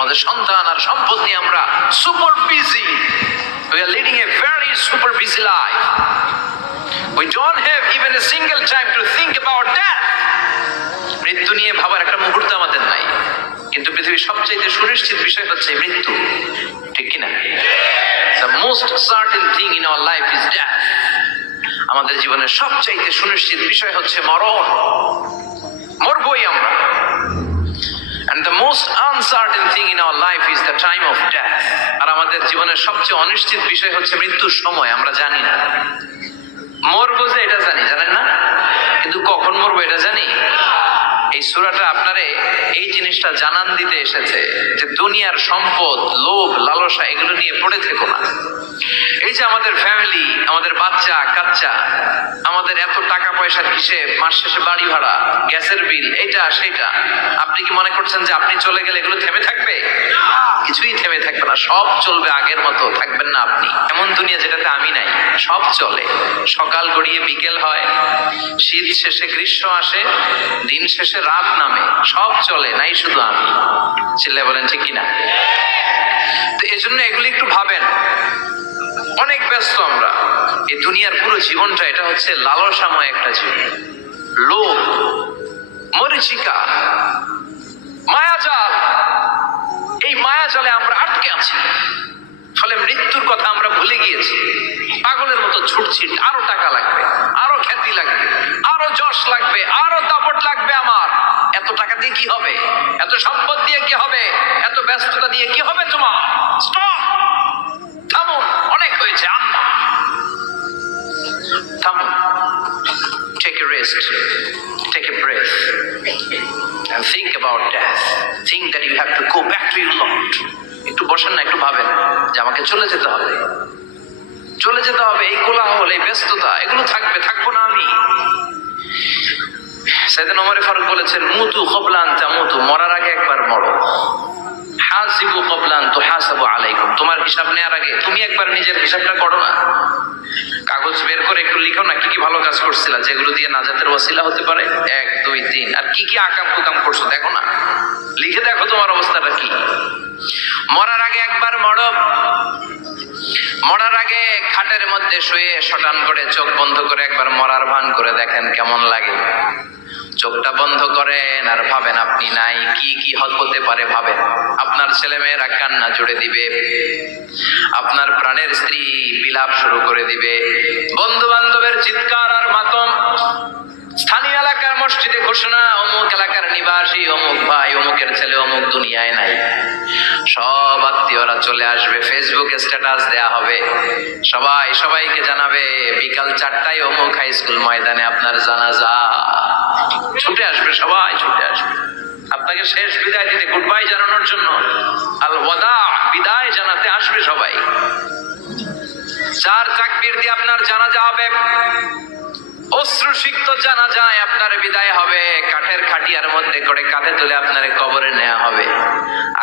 আমাদের সন্তান আর সম্পদ নিয়ে আমরা super busy. We are leading a very super busy life. We don't have even a single time to think about death. মৃত্যু নিয়ে ভাবার একটা মুহূর্ত আমাদের নাই। কিন্তু পৃথিবীর সবচেয়ে সুনিশ্চিত বিষয় হচ্ছে মৃত্যু, ঠিক কিনা? The most certain thing in our life is death. আমাদের জীবনের সবচেয়ে সুনিশ্চিত বিষয় হচ্ছে মরণ, মরবই আমরা। And the most uncertain thing in our life is the time of death. আর আমাদের জীবনের সবচেয়ে অনিশ্চিত বিষয় হচ্ছে মৃত্যুর সময়। আমরা জানি না মরবো, যে এটা জানি, জানেন না, কিন্তু কখন মরবো এটা জানি। এই সূরাটা আপনারে এই জিনিসটা জানান দিতে এসেছে যে দুনিয়ার সম্পদ, লোভ, লালসা এগুলো নিয়ে পড়ে থেকো না। এই যে আমাদের ফ্যামিলি, আমাদের বাচ্চা কাচ্চা, আমাদের এত টাকা পয়সার হিসেব, মাস শেষে বাড়ি ভাড়া, গ্যাসের বিল, এটা সেটা, আপনি কি মনে করছেন যে আপনি চলে গেলে এগুলো থেমে থাকবে? কিছুই থেমে থাকবে না, সব চলবে আগের মতো। থাকবেন না আপনি। এমন দুনিয়া যেটাতে আমি নাই, সব চলে। সকাল গড়িয়ে বিকেল হয়, শীত শেষে গ্রীষ্ম আসে, দিন শেষে রাত নামে, সব চলে, নাই শুধু আমি। চিল্লায় বলেন ঠিক কিনা? তো এই জন্য এগুলি একটু ভাবেন। অনেক ব্যস্ত আমরা। এই দুনিয়ার পুরো জীবনটা এটা হচ্ছে লালসাময় একটা জীবন, লোভ, মরিচিকা, মায়াজাল। এই মায়াজালে আমরা আটকে আছি, ফলে মৃত্যুর কথা আমরা ভুলে গিয়েছি। পাগলের মতো ছুটছি, আরো টাকা লাগবে, আরো খ্যাতি লাগবে, আরো যশ লাগবে, আরো দাপট লাগবে আমার। এত টাকা দিয়ে কি হবে? এত সম্পদ দিয়ে কি হবে? এত ব্যস্ততা দিয়ে কি হবে তোমার? স্টপ, থামুন, অনেক হয়েছে, আম্মা থামুন। Take a rest, take a breath and think about death. Think that you have to go back to your Lord. একটু বসেন না, একটু ভাবেন যে আমাকে চলে যেতে হবে, চলে যেতে হবে। এই কোলাহল, এই ব্যস্ততা, এগুলো থাকবে, থাকবো না আমি। সাইয়েদনা ওমর ফারুক বলেছেন, মুতু ক্বাবলা আন তামুতু, মরার আগে একবার মরো। হাসিবু ক্বাবলা আন তুহাসাবু আলাইকুম, তোমার হিসাব নেওয়ার আগে তুমি একবার নিজের হিসাবটা করো না। কাগজ বের করে একটু লিখো না, কি কি ভালো কাজ করছিলা, যেগুলো দিয়ে নাজাতের ওসিলা হতে পারে। 1, 2, 3, আর কি কি আকাম কুকাম করছো দেখো না, লিখে দেখো তোমার অবস্থাটা কি। মরার আগে একবার মরো। মরার আগে খাটের মধ্যে শুয়ে শটান করে চোখ বন্ধ করে একবার মরার ভান করে দেখেন কেমন লাগে। চোখটা বন্ধ করেন আর ভাবেন আপনি নাই, কি কি হতে পারে ভাবেন। আপনার ছেলে মেয়েরা কান্না জুড়ে দিবে, আপনার প্রাণের স্ত্রী বিলাপ শুরু করে দিবে, বন্ধু বান্ধবের চিৎকার আর মাতম, স্থানীয় এলাকার মসজিদে ঘোষণা, অমুক এলাকার নিবাসী অমুক ভাই, অমুকের ছেলে অমুক দুনিয়ায় নাই। সব আত্মীয়রা চলে আসবে, ফেসবুকে স্ট্যাটাস দেয়া হবে, সবাই সবাইকে জানাবে বিকাল 4টায় অমুক হাই স্কুল ময়দানে আপনার জানাজা। ছুটে আসবে, সবাই ছুটে আসবে আপনাকে শেষ বিদায় দিতে, গুড বাই জানানোর জন্য, আল ওয়াদা, বিদায় জানাতে আসবে সবাই। 4 তাকবীর দিয়ে আপনার জানাজা হবে, অশ্রুসিক্ত জানাজায় আপনার বিদায় হবে। কাঠের খাটিয়ার মধ্যে করে কাঁধে তুলে আপনার কবরে নেওয়া হবে।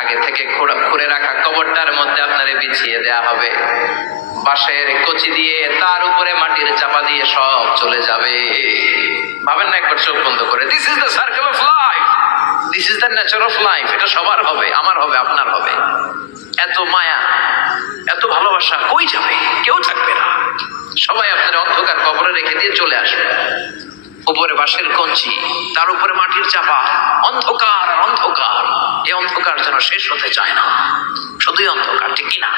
আগে থেকে খুঁড়ে রাখা কবরটার মধ্যে আপনারে বিছিয়ে দেয়া হবে। বাঁশের কচি দিয়ে তার উপরে মাটির চাপা দিয়ে সব চলে যাবে। ভাবেন না একবার চোখ বন্ধ করে, this is the circle of life, this is the nature of life. এটা সবার হবে, আমার হবে, আপনার হবে। এত মায়া, এত ভালোবাসা কই যাবে? কেউ থাকবে না, সবাই আপনার অন্ধকার কবরে রেখে দিয়ে চলে আসবে। উপরে বাঁশের কঞ্চি, তার উপরে মাটির চাপা, অন্ধকার আর অন্ধকার। এই অন্ধকার যেন শেষ হতে চায় না, শুধুই অন্ধকার, ঠিক কিনা?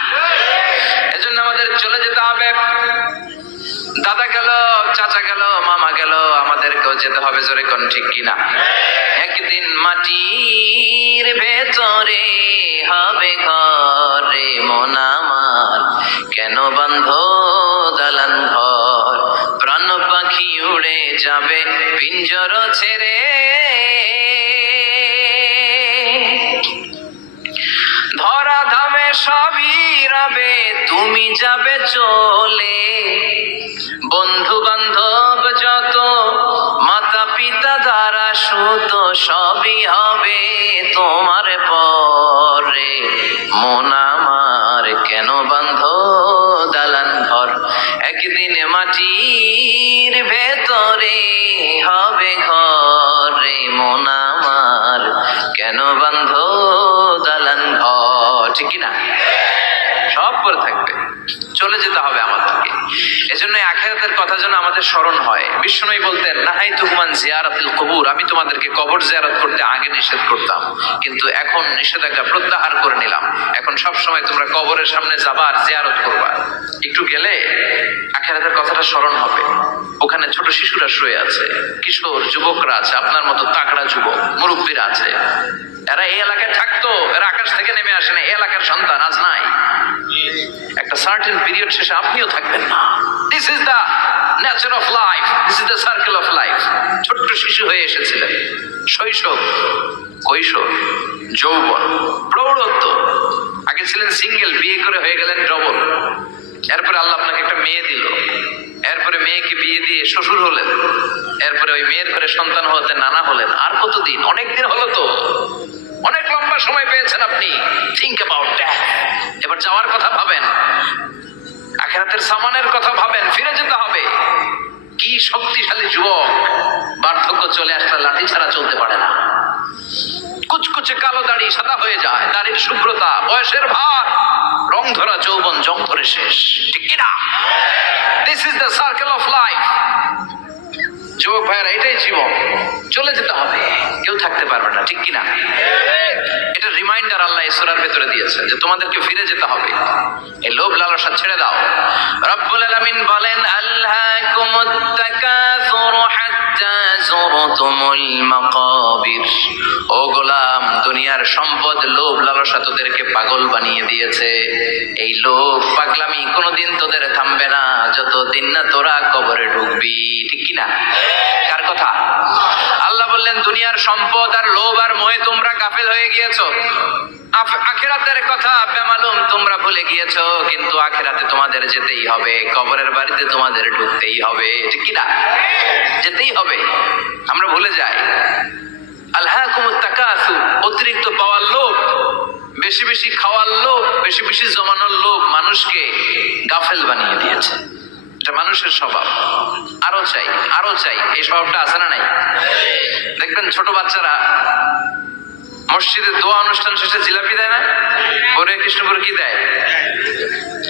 এজন্য আমাদের চলে যেতে হবে। দাদা গেল, চাচা গেল, মামা গেল, আমাদেরকেও যেতে হবে, জোরে কোন ঠিক কিনা? একদিন মাটির ভেতরে হবে ঘরে মন আমার, কেন বন্ধ দালান ঘর, প্রাণ পাখি উড়ে যাবে পিঞ্জর ছেড়ে। ধরা ধামে সবই রবে, তুমি যাবে চলে। বন্ধু বান্ধব যত, মাতা পিতা দ্বারা সুত, সবই হবে তোমার পরে। মন আমার কেন বন্ধ দালান ঘর, একদিন মাটির ভেতরে হবে ঘর। ঠিক কিনা? সব পরে থাকবে, চলে যেতে হবে আমাদেরকে। এজন্য আখিরাতের কথা যেন আমাদের স্মরণ হয়। বিষ্ণুই বলতেন, নাহাইতুকুমান জিয়ারাতিল কবুর, আমি তোমাদেরকে কবর জিয়ারত করতে আগে নিষেধ করতাম, কিন্তু এখন নিষেধাজ্ঞা প্রত্যাহার করে নিলাম। এখন সব সময় তোমরা কবরের সামনে যাবা আর জিয়ারত করবা। একটু গেলে আখিরাতের কথাটা স্মরণ হবে। ওখানে ছোট শিশুরা শুয়ে আছে, কিশোর যুবকরা আছে, আপনার মতো তাকড়া যুবক মুরব্বীরা আছে। এরা এই এলাকায় থাকতো, এরা আকাশ থেকে নেমে আসে না, এই এলাকার সন্তান আজ নাই। একটা সার্টেন পিরিয়ড শেষে আপনিও থাকবেন না। This is the nature of life, this is the circle of life. ছোট্ট শিশু হয়ে এসেছিলেন, শৈশব, কৈশোর, যৌবন, প্রৌঢ়ত্ব। আগে ছিলেন সিঙ্গেল, বিয়ে করে হয়ে গেলেন ডবল। এরপরে আল্লাহ আপনাকে একটা মেয়ে দিল, এরপরে মেয়েকে বিয়ে দিয়ে শ্বশুর হলেন, এরপরে ওই মেয়ের ঘরে সন্তান হতে নানা হলেন। আর কতদিন? অনেক দিন হলো তো, অনেক লম্বা সময় পেয়েছেন আপনি। Think about that. এবার যাওয়ার কথা ভাবেন, আখিরাতের সামানের কথা ভাবেন, ফিরে যেতে হবে। কি শক্তিশালী যুবক, বার্ধক্য চলে আসলে লাঠি ছাড়া চলতে পারে না। কুচকুচে কালো দাড়ি সাদা হয়ে যায়, দাড়ির শুভ্রতা, বয়সের ভার, রং ধরা যৌবন জং ধরে শেষ, ঠিক কিনা? This is the circle of life. যুবক ভাইয়েরা, এটাই জীবন, চলে যেতে হবে, কেউ থাকতে পারবে না, ঠিক কিনা? এটা রিমাইন্ডার আল্লাহ এই সূরার ভেতরে দিয়েছে যে তোমাদেরকে ফিরে যেতে হবে। এই লোভ লালসা ছেড়ে দাও। রব্বুল আলামিন বলেন, আল্লাকুমুত তাকাসুর হাত্তা যুরতুমুল মাকাবির। ও গোলাম, দুনিয়ার সম্পদ, লোভ লালসা তোদেরকে পাগল বানিয়ে দিয়েছে। এই লোভ পাগলামি কোনোদিন তোদের থামবে না যতদিন না তোরা কবরে ঢুকবি, ঠিক কিনা? কার কথা? আল্লাহ বললেন, দুনিয়ার সম্পদ আর লোভ আর মোহে তোমরা গাফেল হয়ে গিয়েছো। আখিরাতের কথা বেমালুম তোমরা ভুলে গিয়েছো। কিন্তু আখিরাতে তোমাদের যেতেই হবে, কবরের বাড়িতে তোমাদের ঢুকতেই হবে, ঠিক কিনা? যেতেই হবে। আমরা ভুলে যাই। আলহাকুমুত তাকাসুর, অতিরিক্ত পাওয়ার লোভ, বেশি বেশি খাওয়ার লোভ, বেশি বেশি জমানোর লোভ মানুষকে গাফেল বানিয়ে দিয়েছে। এটা মানুষের স্বভাব। আরো চাই, আরো চাই, এই স্বভাবটা আছে না নাই? দেখবেন ছোট বাচ্চারা মসজিদের দোয়া অনুষ্ঠান শেষে জিলাপি দেয় না? হরে কৃষ্ণ করে কি দেয়?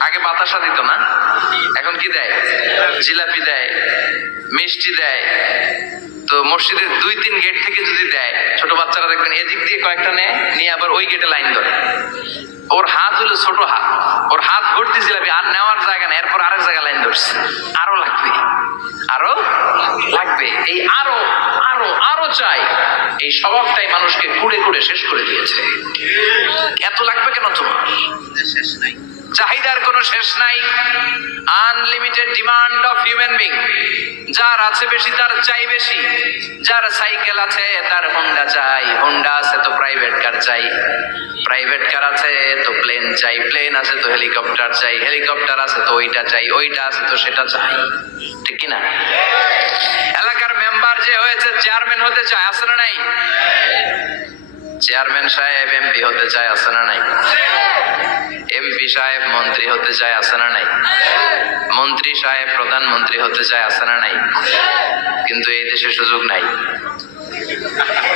আগে বাতাসা দিত না, এখন কি দেয়? জিলাপি দেয়, মিষ্টি দেয়। তো মসজিদের 2-3 গেট থেকে যদি দেয়, ছোট বাচ্চারা দেখবেন এদিক দিয়ে কয়েকটা নেয়, নিয়ে আবার ওই গেটে লাইন ধরে। ওর হাত হলো ছোট হাত, ওর হাত ভর্তি জিলাপি, আর নেওয়ার জায়গা নেই, এরপর আরেক জায়গায় লাইন ধরছে। আরো লাগবে, আরো লাগবে, এই আরো আরো আরো চাই। এই স্বভাবটাই মানুষকে কুড়ে কুড়ে শেষ করে দিয়েছে। এত লাগবে কেন তোমার? শেষ নাই, চাহিদার কোনো শেষ নাই। Unlimited demand of human being. যার আছে বেশি তার চাই বেশি। যার সাইকেল আছে তার হোন্ডা চাই, হোন্ডা আছে তো প্রাইভেট কার চাই, প্রাইভেট কার আছে তো প্লেন চাই, প্লেন আছে তো হেলিকপ্টার চাই, হেলিকপ্টার আছে তো ওইটা চাই, ওইটা আছে তো সেটা চাই, ঠিক কিনা? এলাকার মেম্বার যে হয়েছে চেয়ারম্যান হতে চায়, আছে না নাই? চেয়ারম্যান সাহেব এমপি হতে চায়, আছে না নাই? এমপি সাহেব মন্ত্রী হতে চায়, আছে না নাই? মন্ত্রী সাহেব প্রধানমন্ত্রী হতে চায়, আছে না নাই? কিন্তু এই দেশে সুযোগ নাই।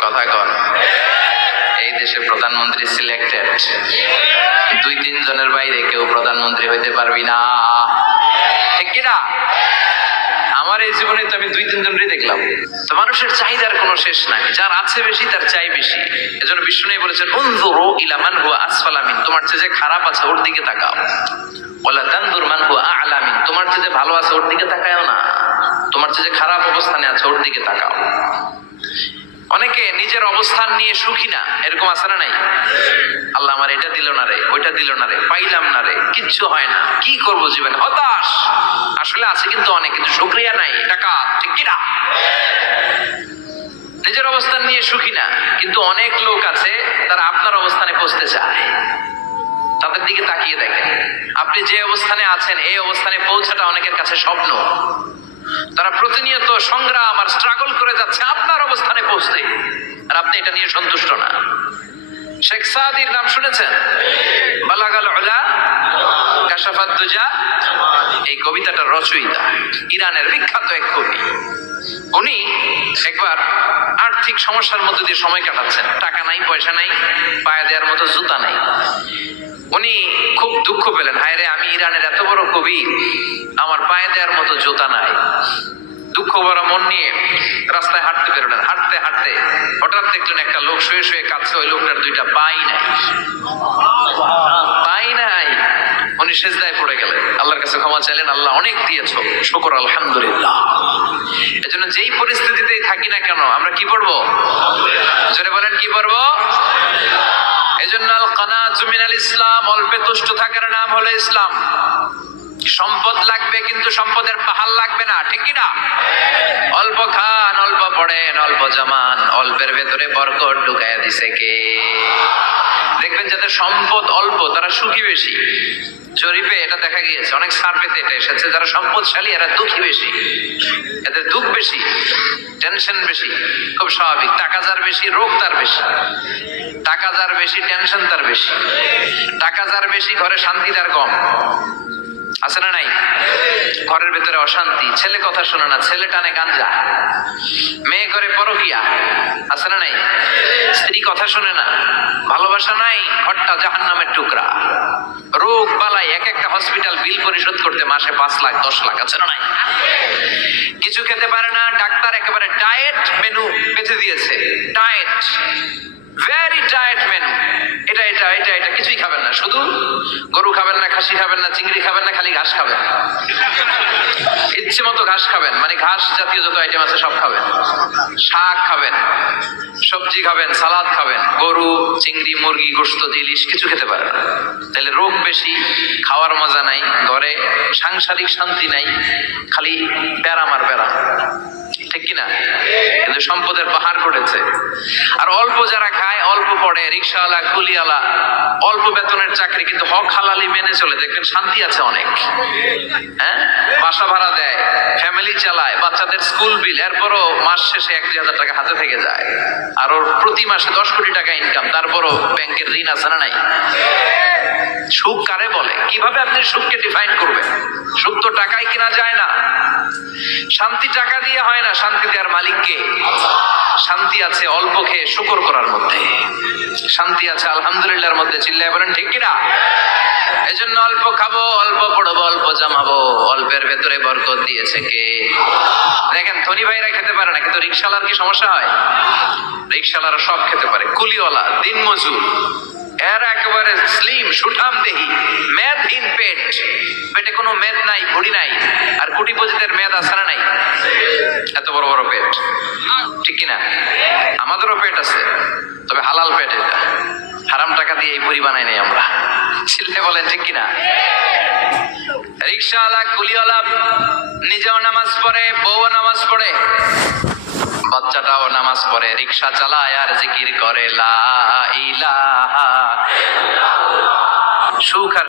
কথা কন, এই দেশে প্রধানমন্ত্রী সিলেক্টেড। 2-3 জনের বাইরে কেউ প্রধানমন্ত্রী হইতে পারবি না, ঠিক কিনা? আমার এই জীবনে তো আমি 2-3 জনই দেখলাম। তো মানুষের চাহিদার কোনো শেষ নাই, যার আছে বেশি তার চাই বেশি। এজন্য বিষ্ণু বলেছেন, উনজুরু ইলা মান হুয়া আসফালা মিন, তোমার চেয়ে যে খারাপ আছে ওর দিকে তাকাও। ওয়ালা তানজুর মান হুয়া আ'লা মিন, তোমার চেয়ে যে ভালো আছে ওর দিকে তাকায়ও না, তোমার চেয়ে যে খারাপ অবস্থানে আছে ওর দিকে তাকাও। অনেকে নিজের অবস্থান নিয়ে সুখী না, এরকম আছে না নাই? আল্লাহ আমার এটা দিল না রে, ওইটা দিল না রে, পাইলাম না রে, কিচ্ছু হয় না, কি করবো জীবনে, হতাশ। আসলে আছে কিন্তু অনেক, কিন্তু শুকরিয়া নাই, টাকা, ঠিক কিনা? নিজের অবস্থান নিয়ে সুখী না, কিন্তু অনেক লোক আছে তারা আপনার অবস্থানে পৌঁছতে চায়। তাদের দিকে তাকিয়ে দেখেন, আপনি যে অবস্থানে আছেন এই অবস্থানে পৌঁছাটা অনেকের কাছে স্বপ্ন। তারা প্রতিনিয়ত সংগ্রাম আর স্ট্রাগল করে যাচ্ছে আপনার অবস্থানে পৌঁছতে, আর আপনি এটা নিয়ে সন্তুষ্ট না। শেখ সাদির নাম শুনেছেন? বালাগাল উলা কাশাফাত দুজা, এই কবিতাটার রচয়িতা, ইরানের বিখ্যাত এক কবি। উনি একবার আর্থিক সমস্যার মধ্যে দিয়ে সময় কাটাচ্ছেন, টাকা নাই, পয়সা নাই, পায়ে দেওয়ার মতো জুতা নাই। উনি খুব দুঃখ পেলেন, হায় রে, আমি ইরানের এত বড় কবি, আমার পায়ে দেওয়ার মতো জুতা নাই। দুঃখ ভরা মন নিয়ে রাস্তায় হাঁটতে বেরোলেন। হাঁটতে হাঁটতে হঠাৎ দেখলেন একটা লোক শুয়ে শুয়ে কাঁদছে, ওই লোকটার দুইটা পাই নাই। উনি সিজদায় পড়ে গেলেন, আল্লাহর কাছে ক্ষমা চাইলেন, আল্লাহ অনেক দিয়েছো, শুকর আলহামদুলিল্লাহ। এজন্য যেই পরিস্থিতিতেই থাকি না কেন আমরা কি পড়বো? জোরে বলেন, কি পড়বো? এজন্য আল কানাতু মিনাল ইসলাম, অল্পে তুষ্ট থাকার নাম হলো ইসলাম। সম্পদ লাগবে কিন্তু সম্পদের পাহাড় লাগবে না, ঠিক কি না? অল্প খান, অল্প পড়েন, অল্প জমান, অল্পের ভেতরে বরকত ঢুকাইয়া দিছে কে? দেখবেন যাদের সম্পদ অল্প তারা সুখী বেশি। জরিপে এটা দেখা গিয়েছে, অনেক সার্ভেতে এটা এসেছে, যারা সম্পদশালী এরা দুঃখী বেশি, এদের দুঃখ বেশি, টেনশন বেশি। খুব স্বাভাবিক, টাকা যার বেশি রোগ তার বেশি, টাকা যার বেশি টেনশন তার বেশি, টাকা যার বেশি ঘরে শান্তি তার কম। আছে না নাই? ঘরের ভেতরে অশান্তি, ছেলে কথা শোনে না, ছেলে টানে গাঞ্জা, মেয়ে করে পরকিয়া। আছে না নাই? স্ত্রী কথা শোনে না, ভালোবাসা নাই, ঘরটা জাহান্নামের টুকরা। রোগ বালাই, এক একটা হসপিটাল বিল পরিশোধ করতে মাসে 5 লাখ 10 লাখ। আছে না নাই? কিছু খেতে পারে না, ডাক্তার একেবারে ডায়েট মেনু বেঁধে দিয়েছে। ডায়েট, ভেরি ডায়েট মেনু, এটা এটা এটা এটা কিছুই খাবেন না, শুধু গরু খাবেন না, খাসি খাবেন না, চিংড়ি খাবেন না, খালি ঘাস খাবেন। ইচ্ছে মতো ঘাস খাবেন, মানে ঘাস জাতীয় যত আইটেম আছে সব খাবেন। শাক খাবেন, সবজি খাবেন, সালাদ খাবেন। গরু, চিংড়ি, মুরগি, গোশত, ইলিশ কিছু খেতে পারে না। তাহলে রোগ বেশি, খাওয়ার মজা নাই, ঘরে সাংসারিক শান্তি নাই, খালি প্যারাম আর প্যারাম, ঠিক কিনা? কিন্তু সম্পদের পাহাড় করেছে। আর অল্প যারা খায়, অল্প পড়ে, রিক্সাওয়ালা, কুলিওয়ালা, অল্প বেতনের চাকরি, কিন্তু হক হালালি মেনে চলে, দেখবেন শান্তি আছে অনেক। হ্যাঁ, বাসা ভাড়া দেয়, ফ্যামিলি চালায়, বাচ্চাদের স্কুল বিল, এরপরও মাস শেষে 1-2 হাজার টাকা হাতে থেকে যায়। আর ওর প্রতি মাসে 10 কোটি টাকা ইনকাম, তারপরও ব্যাংকের ঋণ আছে না নাই? সুখ কারে বলে? কিভাবে আপনি সুখকে ডিফাইন করবেন? সুখ তো টাকায় কিনা যায় না, শান্তি টাকা দিয়ে হয় না, শান্তি দেওয়ার মালিক কে? শান্তি আছে অল্প খেয়ে শুকর করার মধ্যে, শান্তি আছে আলহামদুলিল্লাহর মধ্যে। চিল্লায় বলেন ঠিক কিনা? এজন্য অল্প খাবো, অল্প পড়বো, অল্প জামাবো, অল্পের ভেতরে বরকত দিয়েছে কে? দেখেন ধনী ভাইরা খেতে পারে না, কিন্তু রিক্সাওয়ালার কি সমস্যা হয়? রিক্সাওয়ালারা সব খেতে পারে। কুলিওয়ালা, দিন মজুর, এর একেবারে স্লিম সুঠাম দেহি, মেদহীন পেট, পেটে কোনো মেদ নাই, ভুড়ি নাই। আর কোটিপতিদের মেদ আছে না নাই? এত বড় বড় পেট, ঠিক কিনা? আমাদেরও পেট আছে, তবে হালাল পেট, এটা হারাম টাকা দিয়ে এই ভুড়ি বানাই নাই আমরা। ছেলে বলেন ঠিক কিনা? রিক্সাওয়ালা, কুলিওয়ালা নিজেও নামাজ পড়ে, বউও নামাজ পড়ে, বাচ্চাটাও নামাজ পড়ে, রিক্সা চালায় আর জিকির করে লা ইলাহা ইল্লাল্লাহ। সুখ আর